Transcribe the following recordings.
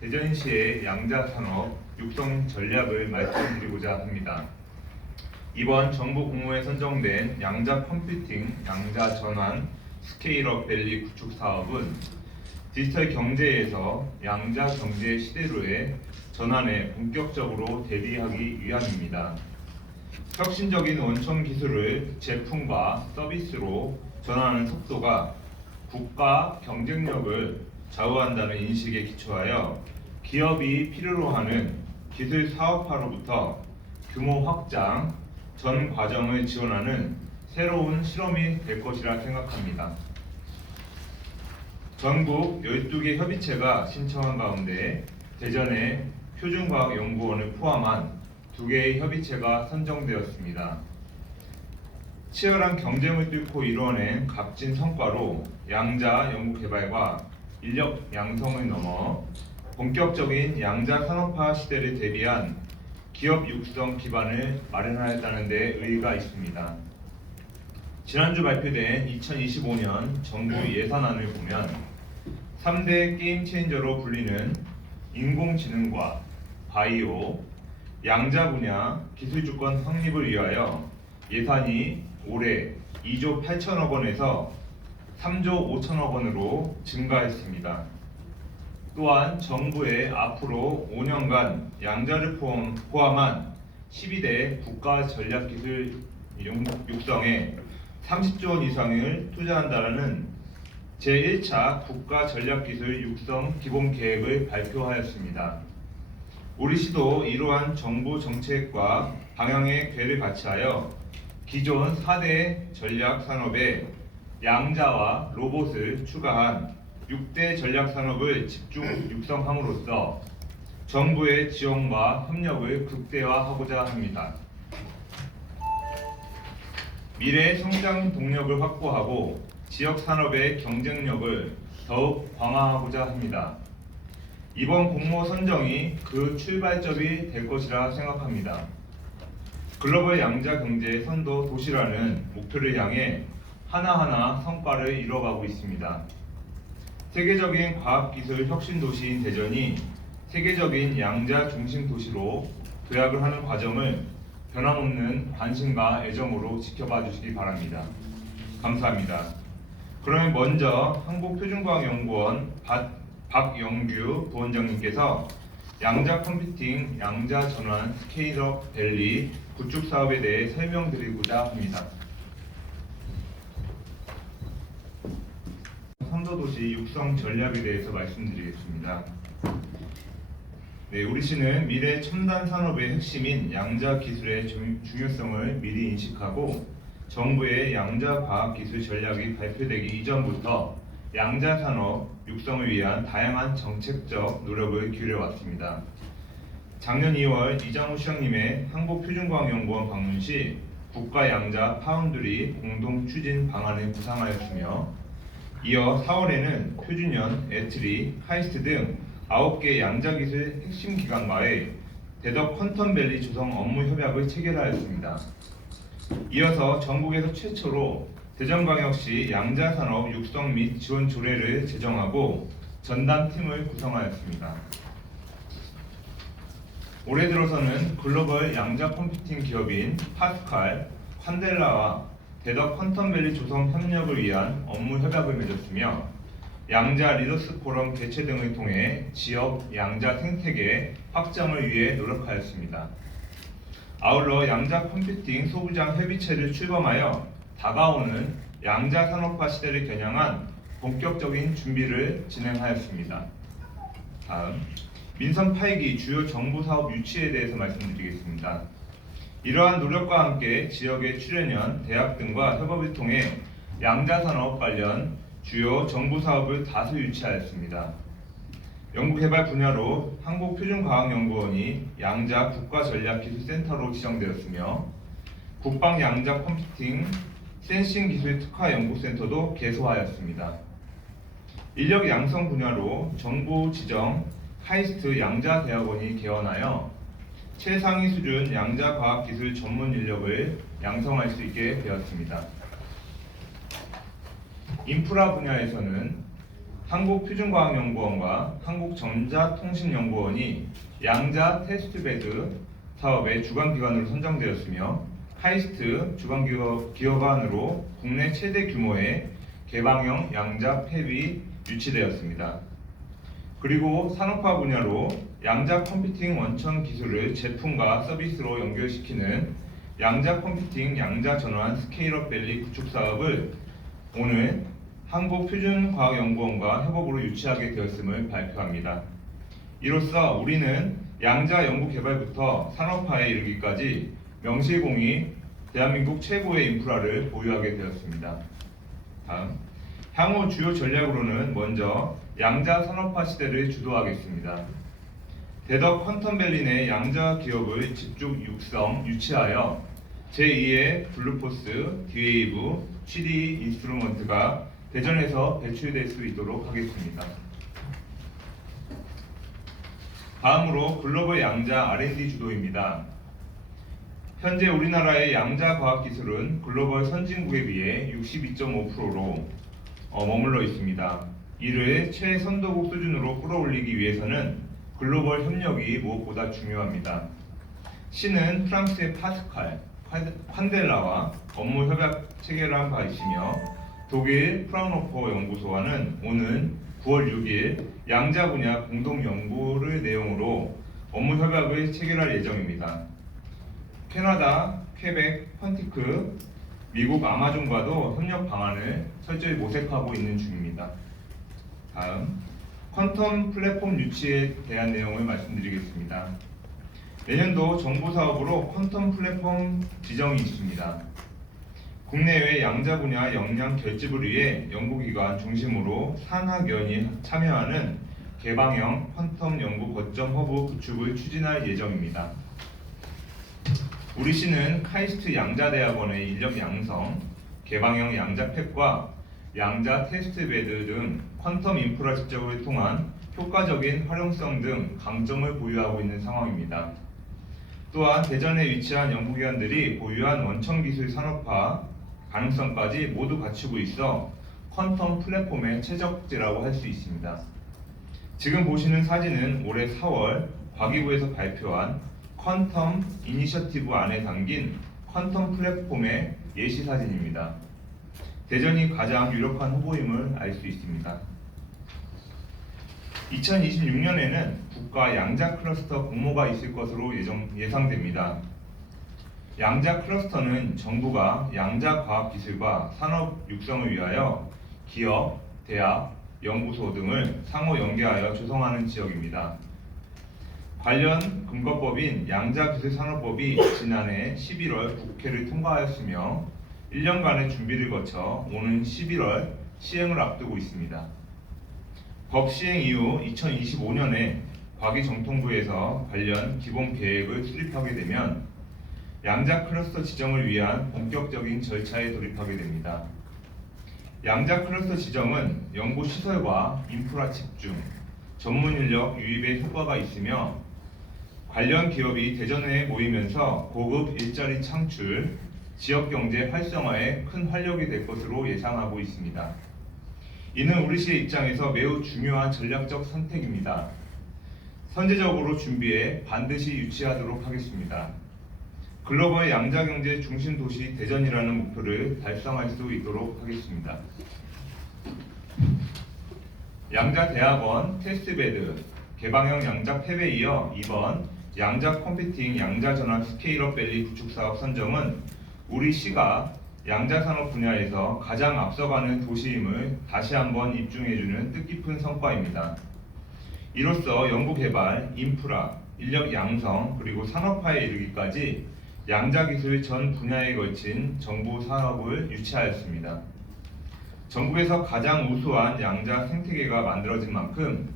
대전시의 양자산업 육성 전략을 말씀드리고자 합니다. 이번 정부 공모에 선정된 양자 컴퓨팅, 양자 전환, 스케일업 밸리 구축 사업은 디지털 경제에서 양자 경제 시대로의 전환에 본격적으로 대비하기 위함입니다. 혁신적인 원천 기술을 제품과 서비스로 전환하는 속도가 국가 경쟁력을 좌우한다는 인식에 기초하여 기업이 필요로 하는 기술 사업화로부터 규모 확장 전 과정을 지원하는 새로운 실험이 될 것이라 생각합니다. 전국 12개 협의체가 신청한 가운데 대전의 표준과학연구원을 포함한 2개의 협의체가 선정되었습니다. 치열한 경쟁을 뚫고 이루어낸 값진 성과로 양자 연구 개발과 인력 양성을 넘어 본격적인 양자 산업화 시대를 대비한 기업 육성 기반을 마련하였다는 데 의의가 있습니다. 지난주 발표된 2025년 정부 예산안을 보면 3대 게임 체인저로 불리는 인공지능과 바이오, 양자 분야 기술 주권 확립을 위하여 예산이 올해 2조 8천억 원에서 3조 5천억 원으로 증가했습니다. 또한 정부의 앞으로 5년간 양자를 포함한 12대 국가 전략기술 육성에 30조 원 이상을 투자한다는 제1차 국가 전략기술 육성 기본 계획을 발표하였습니다. 우리 시도 이러한 정부 정책과 방향의 궤를 같이하여 기존 4대 전략 산업에 양자와 로봇을 추가한 6대 전략 산업을 집중 육성함으로써 정부의 지원과 협력을 극대화하고자 합니다. 미래 성장 동력을 확보하고 지역 산업의 경쟁력을 더욱 강화하고자 합니다. 이번 공모 선정이 그 출발점이 될 것이라 생각합니다. 글로벌 양자 경제 선도 도시라는 목표를 향해 하나하나 성과를 이뤄가고 있습니다. 세계적인 과학기술 혁신 도시인 대전이 세계적인 양자 중심 도시로 도약을 하는 과정을 변함없는 관심과 애정으로 지켜봐 주시기 바랍니다. 감사합니다. 그러면 먼저 한국표준과학연구원 박영규 부원장님께서 양자 컴퓨팅, 양자 전환, 스케일업 밸리 구축 사업에 대해 설명드리고자 합니다. 선도도시 육성 전략에 대해서 말씀드리겠습니다. 우리 시는 미래 첨단 산업의 핵심인 양자 기술의 중요성을 미리 인식하고 정부의 양자 과학 기술 전략이 발표되기 이전부터 양자 산업 육성을 위한 다양한 정책적 노력을 기울여왔습니다. 작년 2월 이장우 시장님의 한국표준과학연구원 방문 시 국가 양자 파운드리 공동 추진 방안을 구상하였으며 이어 4월에는 표준연, 애트리, 카이스트 등 9개 양자기술 핵심 기관과의 대덕 퀀텀밸리 조성 업무 협약을 체결하였습니다. 이어서 전국에서 최초로 대전광역시 양자산업 육성 및 지원 조례를 제정하고 전담팀을 구성하였습니다. 올해 들어서는 글로벌 양자 컴퓨팅 기업인 파스칼, 칸델라와 대덕 퀀텀밸리 조성 협력을 위한 업무 협약을 맺었으며 양자 리더스 포럼 개최 등을 통해 지역 양자 생태계 확장을 위해 노력하였습니다. 아울러 양자 컴퓨팅 소부장 협의체를 출범하여 다가오는 양자 산업화 시대를 겨냥한 본격적인 준비를 진행하였습니다. 다음, 민선 8기 주요 정부 사업 유치에 대해서 말씀드리겠습니다. 이러한 노력과 함께 지역의 출연연, 대학 등과 협업을 통해 양자 산업 관련 주요 정부 사업을 다수 유치하였습니다. 연구개발 분야로 한국표준과학연구원이 양자 국가전략기술센터로 지정되었으며 국방 양자 컴퓨팅 센싱 기술 특화 연구센터도 개소하였습니다. 인력 양성 분야로 정부 지정 카이스트 양자대학원이 개원하여 최상위 수준 양자과학기술 전문 인력을 양성할 수 있게 되었습니다. 인프라 분야에서는 한국표준과학연구원과 한국전자통신연구원이 양자 테스트베드 사업의 주관기관으로 선정되었으며 카이스트 주관기관으로 국내 최대 규모의 개방형 양자 팹이 유치되었습니다. 그리고 산업화 분야로 양자 컴퓨팅 원천 기술을 제품과 서비스로 연결시키는 양자 컴퓨팅 양자 전환 스케일업 밸리 구축 사업을 오늘 한국표준과학연구원과 협업으로 유치하게 되었음을 발표합니다. 이로써 우리는 양자 연구 개발부터 산업화에 이르기까지 명실공히 대한민국 최고의 인프라를 보유하게 되었습니다. 다음, 향후 주요 전략으로는 먼저 양자 산업화 시대를 주도하겠습니다. 대덕 퀀텀밸리 내 양자 기업을 집중 유치하여 제2의 블루포스, 디웨이브, CD 인스트루먼트가 대전에서 배출될 수 있도록 하겠습니다. 다음으로 글로벌 양자 R&D 주도입니다. 현재 우리나라의 양자 과학 기술은 글로벌 선진국에 비해 62.5%로 머물러 있습니다. 이를 최선도국 수준으로 끌어올리기 위해서는 글로벌 협력이 무엇보다 중요합니다. 시는 프랑스의 파스칼, 콴델라와 업무 협약 체결한 바 있으며 독일 프라운호퍼 연구소와는 오는 9월 6일 양자 분야 공동 연구를 내용으로 업무 협약을 체결할 예정입니다. 캐나다, 퀘벡, 펀티크, 미국 아마존과도 협력 방안을 철저히 모색하고 있는 중입니다. 다음, 퀀텀 플랫폼 유치에 대한 내용을 말씀드리겠습니다. 내년도 정부 사업으로 퀀텀 플랫폼 지정이 있습니다. 국내외 양자 분야 역량 결집을 위해 연구기관 중심으로 산학연이 참여하는 개방형 퀀텀 연구 거점 허브 구축을 추진할 예정입니다. 우리 시는 카이스트 양자대학원의 인력 양성, 개방형 양자 팹과 양자 테스트베드 등 퀀텀 인프라 집적을 통한 효과적인 활용성 등 강점을 보유하고 있는 상황입니다. 또한 대전에 위치한 연구기관들이 보유한 원천기술 산업화 가능성까지 모두 갖추고 있어 퀀텀 플랫폼의 최적지라고 할 수 있습니다. 지금 보시는 사진은 올해 4월 과기부에서 발표한 퀀텀 이니셔티브 안에 담긴 퀀텀 플랫폼의 예시 사진입니다. 대전이 가장 유력한 후보임을 알 수 있습니다. 2026년에는 국가 양자 클러스터 공모가 있을 것으로 예상됩니다. 양자 클러스터는 정부가 양자 과학 기술과 산업 육성을 위하여 기업, 대학, 연구소 등을 상호 연계하여 조성하는 지역입니다. 관련 근거법인 양자기술산업법이 지난해 11월 국회를 통과하였으며 1년간의 준비를 거쳐 오는 11월 시행을 앞두고 있습니다. 법 시행 이후 2025년에 과기정통부에서 관련 기본 계획을 수립하게 되면 양자 클러스터 지정을 위한 본격적인 절차에 돌입하게 됩니다. 양자 클러스터 지정은 연구 시설과 인프라 집중, 전문 인력 유입에 효과가 있으며 관련 기업이 대전에 모이면서 고급 일자리 창출, 지역 경제 활성화에 큰 활력이 될 것으로 예상하고 있습니다. 이는 우리 시의 입장에서 매우 중요한 전략적 선택입니다. 선제적으로 준비해 반드시 유치하도록 하겠습니다. 글로벌 양자경제 중심 도시 대전이라는 목표를 달성할 수 있도록 하겠습니다. 양자대학원 테스트베드 개방형 양자 팹에 이어 이번 양자 컴퓨팅 양자 전환 스케일업 밸리 구축 사업 선정은 우리 시가 양자 산업 분야에서 가장 앞서가는 도시임을 다시 한번 입증해주는 뜻깊은 성과입니다. 이로써 연구개발, 인프라, 인력 양성 그리고 산업화에 이르기까지 양자기술 전 분야에 걸친 정부 사업을 유치하였습니다. 전국에서 가장 우수한 양자 생태계가 만들어진 만큼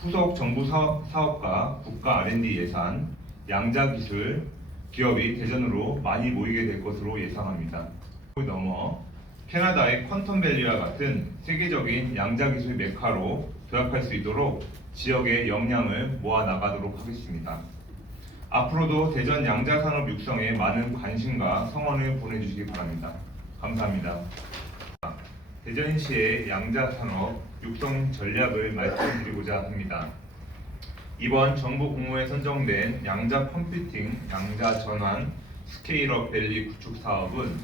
후속 정부 사업과 국가 R&D 예산, 양자기술 기업이 대전으로 많이 모이게 될 것으로 예상합니다. 넘어 캐나다의 퀀텀밸리와 같은 세계적인 양자기술 메카로 도약할 수 있도록 지역의 역량을 모아 나가도록 하겠습니다. 앞으로도 대전 양자산업 육성에 많은 관심과 성원을 보내주시기 바랍니다. 감사합니다. 대전시의 양자산업 육성 전략을 말씀드리고자 합니다. 이번 정부 공모에 선정된 양자 컴퓨팅, 양자 전환, 스케일업 밸리 구축 사업은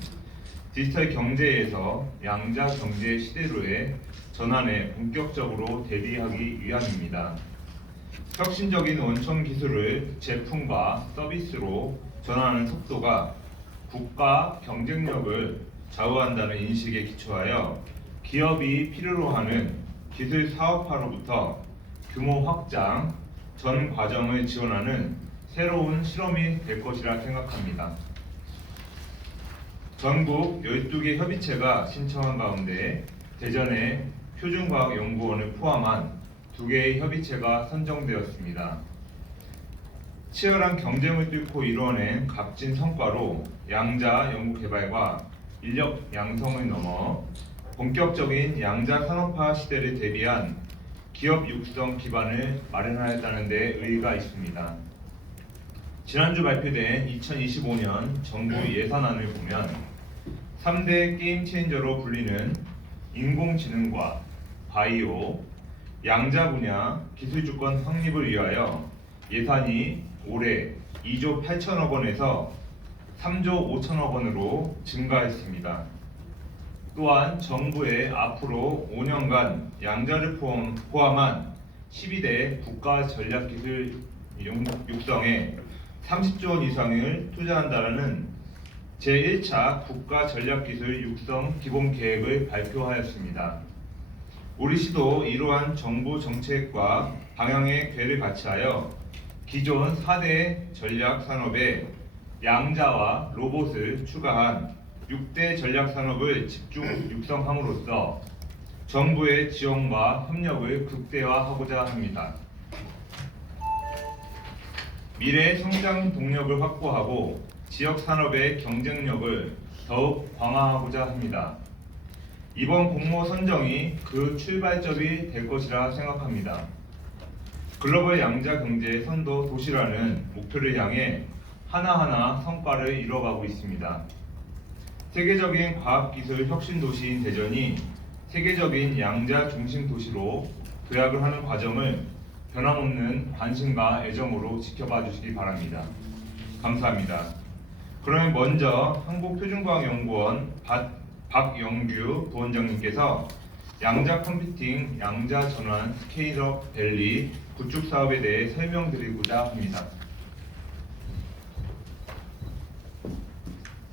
디지털 경제에서 양자 경제 시대로의 전환에 본격적으로 대비하기 위함입니다. 혁신적인 원천 기술을 제품과 서비스로 전환하는 속도가 국가 경쟁력을 좌우한다는 인식에 기초하여 기업이 필요로 하는 기술 사업화로부터 규모 확장 전 과정을 지원하는 새로운 실험이 될 것이라 생각합니다. 전국 12개 협의체가 신청한 가운데 대전의 표준과학연구원을 포함한 2개의 협의체가 선정되었습니다. 치열한 경쟁을 뚫고 이뤄낸 값진 성과로 양자 연구 개발과 인력 양성을 넘어 본격적인 양자 산업화 시대를 대비한 기업 육성 기반을 마련하였다는 데 의의가 있습니다. 지난주 발표된 2025년 정부 예산안을 보면 3대 게임 체인저로 불리는 인공지능과 바이오, 양자 분야 기술 주권 확립을 위하여 예산이 올해 2조 8천억 원에서 3조 5천억 원으로 증가했습니다. 또한 정부의 앞으로 5년간 양자를 포함한 12대 국가 전략기술 육성에 30조 원 이상을 투자한다는 제1차 국가 전략기술 육성 기본 계획을 발표하였습니다. 우리 시도 이러한 정부 정책과 방향의 궤를 같이하여 기존 4대 전략 산업에 양자와 로봇을 추가한 6대 전략 산업을 집중 육성함으로써 정부의 지원과 협력을 극대화하고자 합니다. 미래 성장 동력을 확보하고 지역 산업의 경쟁력을 더욱 강화하고자 합니다. 이번 공모 선정이 그 출발점이 될 것이라 생각합니다. 글로벌 양자 경제 선도 도시라는 목표를 향해 하나하나 성과를 이뤄가고 있습니다. 세계적인 과학기술 혁신 도시인 대전이 세계적인 양자 중심 도시로 도약을 하는 과정을 변함없는 관심과 애정으로 지켜봐 주시기 바랍니다. 감사합니다. 그러면 먼저 한국표준과학연구원 박영규 부원장님께서 양자 컴퓨팅, 양자 전환, 스케일업 밸리 구축 사업에 대해 설명드리고자 합니다.